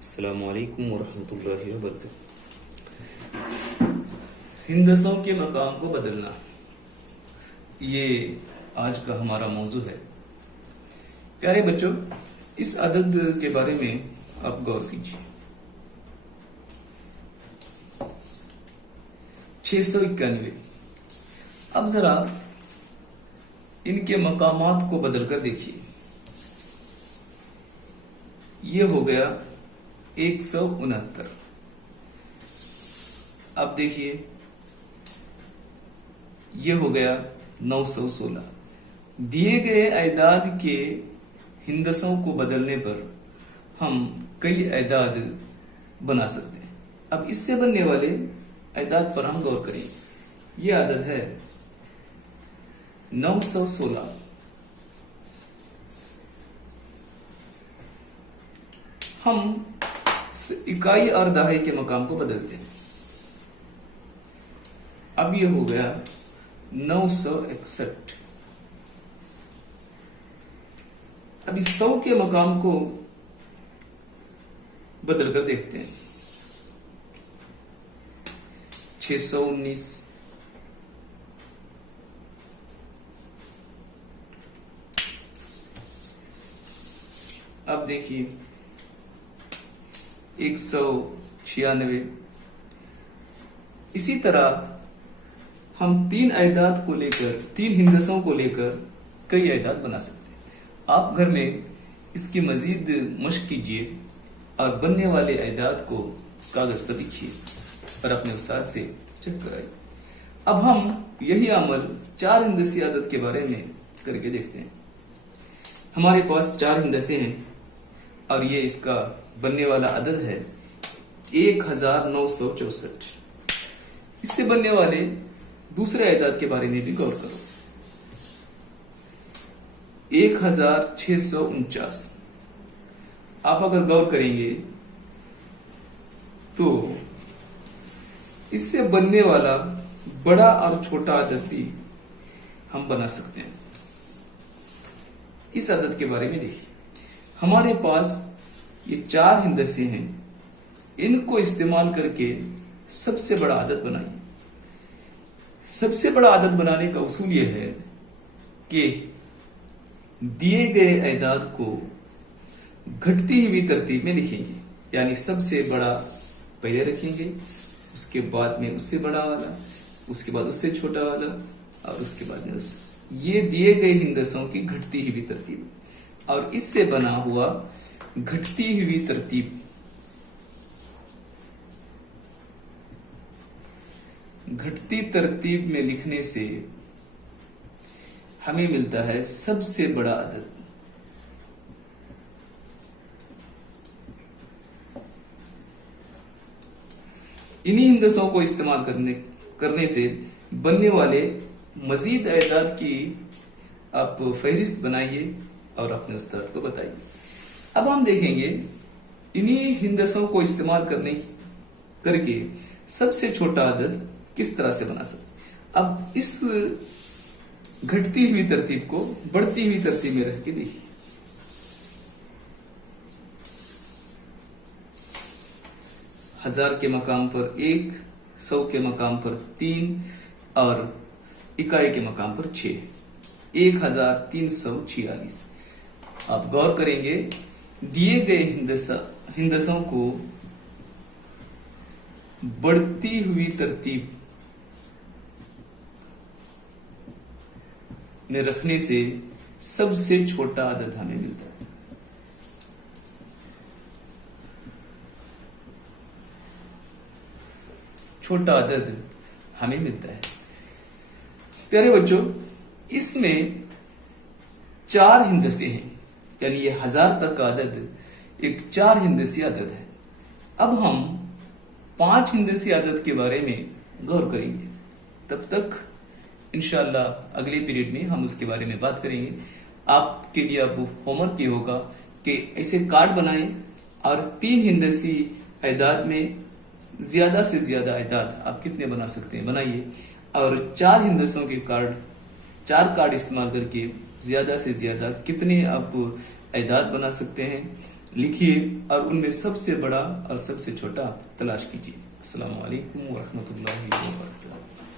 अस्सलामुअलैकुम वरहमतुल्लाहि वबरकातुहू। हिंदसों के मकाम को बदलना, ये आज का हमारा मौजू है। प्यारे बच्चों, इस अदद के बारे में आप गौर कीजिए। 691। अब जरा इनके मकामात को बदल कर देखिए। ये हो गया 169। अब देखिए, ये हो गया 916। दिए गए एदाद के हिंदसों को बदलने पर हम कई एदाद बना सकते हैं। अब इससे बनने वाले एदाद पर हम गौर करें। यह आदद है 916। हम इकाई और दहाई के मकाम को बदलते हैं। अब ये हो गया 961। अभी 100 के मकाम को बदल कर देखते हैं। 619। अब देखिए 196। इसी तरह हम तीन एदाद को लेकर, तीन हिंदसों को लेकर कई एदाद बना सकते हैं। आप घर में इसकी मजीद मशक कीजिए और बनने वाले एदाद को कागज पर लिखिए और अपने उस्ताद से चेक कराइए। अब हम यही अमल चार हिंदसी आदत के बारे में करके देखते हैं। हमारे पास चार हिंदसे हैं और ये इसका बनने वाला अदद है 1964। इससे बनने वाले दूसरे एदाद के बारे में भी गौर करो। 1649। आप अगर गौर करेंगे तो इससे बनने वाला बड़ा और छोटा अदद भी हम बना सकते हैं। इस अदद के बारे में देखिए। हमारे पास ये चार हिंदसे हैं। इनको इस्तेमाल करके सबसे बड़ा आदत बनाइए। सबसे बड़ा आदत बनाने का उसूल यह है कि दिए गए एदाद को घटती हुई तरतीब में लिखेंगे। यानी सबसे बड़ा पहले रखेंगे, उसके बाद में उससे बड़ा वाला, उसके बाद उससे छोटा वाला और उसके बाद में उससे। ये दिए गए हिंदसों की घटती हुई तरतीब। और इससे बना हुआ घटती हुई तरतीब घटती तरतीब में लिखने से हमें मिलता है सबसे बड़ा अदद। इन्हीं हिंदसों को इस्तेमाल करने से बनने वाले मजीद एदाद की आप फहरिस्त बनाइए और अपने उस्ताद को बताइए। अब हम देखेंगे इन्हीं हिंदसों को इस्तेमाल करके सबसे छोटा अदद किस तरह से बना सकते। अब इस घटती हुई तरतीब को बढ़ती हुई तरतीब में रख के देखिए। हजार के मकाम पर 1, 100 के मकाम पर 3 और इकाई के मकाम पर 6। 1346। आप गौर करेंगे, दिए गए हिंदसों को बढ़ती हुई तरतीब में रखने से सबसे छोटा अदद हमें मिलता है। छोटा अदद हमें मिलता है। प्यारे बच्चों, इसमें चार हिंदसे हैं। यानी ये 1000 तक का अदद एक चार हिंदसी अदद है। अब हम 5 हिंदसी अदद के बारे में गौर करेंगे। तब तक इंशाअल्लाह अगले पीरियड में हम उसके बारे में बात करेंगे। आपके लिए अब होमवर्क ये होगा कि ऐसे कार्ड बनाएं और 3 हिंदसी एदाद में ज्यादा से ज्यादा एदाद आप कितने बना सकते हैं बनाइए। और 4 हिंदसों के कार्ड, 4 कार्ड इस्तेमाल करके ज्यादा से ज्यादा कितने आप एदाद बना सकते हैं लिखिए और उनमें सबसे बड़ा और सबसे छोटा तलाश कीजिए। अस्सलाम वालेकुम व रहमतुल्लाहि व बरकातहू।